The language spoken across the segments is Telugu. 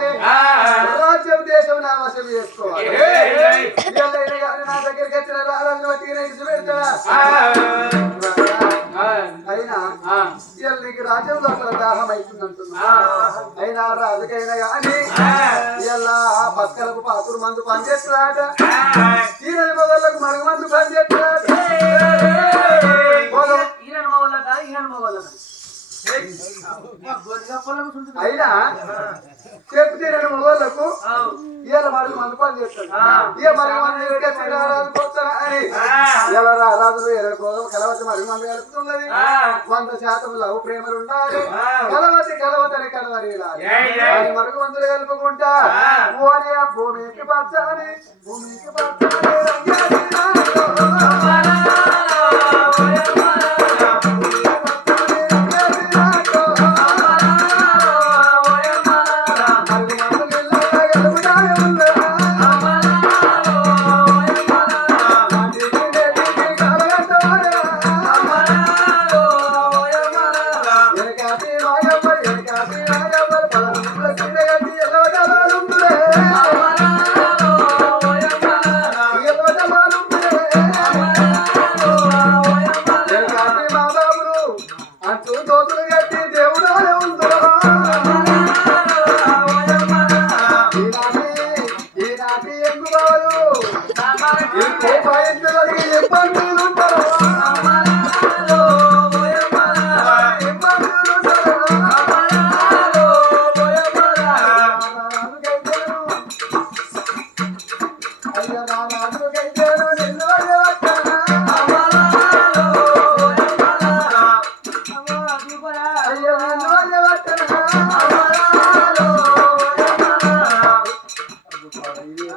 చేసుకోవాలి రాజ్యం దేశం నా వశం చేసుకోవాలి. నా దగ్గరికి వచ్చిన ఇచ్చి పెడతాడా అయినా ఇవాళ నీకు రాజ్యంలో అట్లా దాహం అవుతుందంటున్నా. అయినా రాజుకైనా కానీ ఇవాళ పక్కలకు పాకుడు మందు పనిచేస్తున్నాడ ఈయన మొదలకు మరుగు మందు పనిచేస్తున్నాడు అయినా చెప్తే నేను మొగోళ్ళకు ఇవాళ మరుగు మందు పని చేస్తాడు ఇక రారాజు పోతారా అని ఇలా రారాజులు ఎరడు పోదాం కలవతి మరుగు మంది కలుపుతున్నది. వంద శాతం లవ్ ప్రేమలు ఉండాలి. కలవతి కలవతని కలవరి అని మరుగు మందులు కలుపుకుంటా. భూమికి పచ్చాని భూమికి పచ్చాని అయ్యో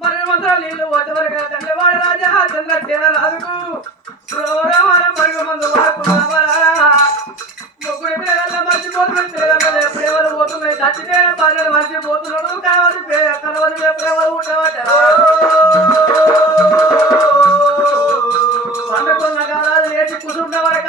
మరి మంత్రాలు నీళ్ళు వచ్చే వరకు దండవాడ రాజా చంద్ర రాజుకు రోరవాడ మరుగు మందు ముగ్గురి పిల్లల మర్చిపోతుంది పిల్లల ప్రేమలు పోతున్నాయి. చచ్చితే భార్యలు మర్చిపోతున్నాడు. కలవది కలవది ప్రేమలు ఉండవట పండుకున్న కాలాలు లేచి కూర్చుంటే వరకు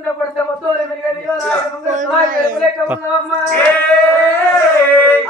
un deporte motor de mi querido Dario, un gran caballo, de más.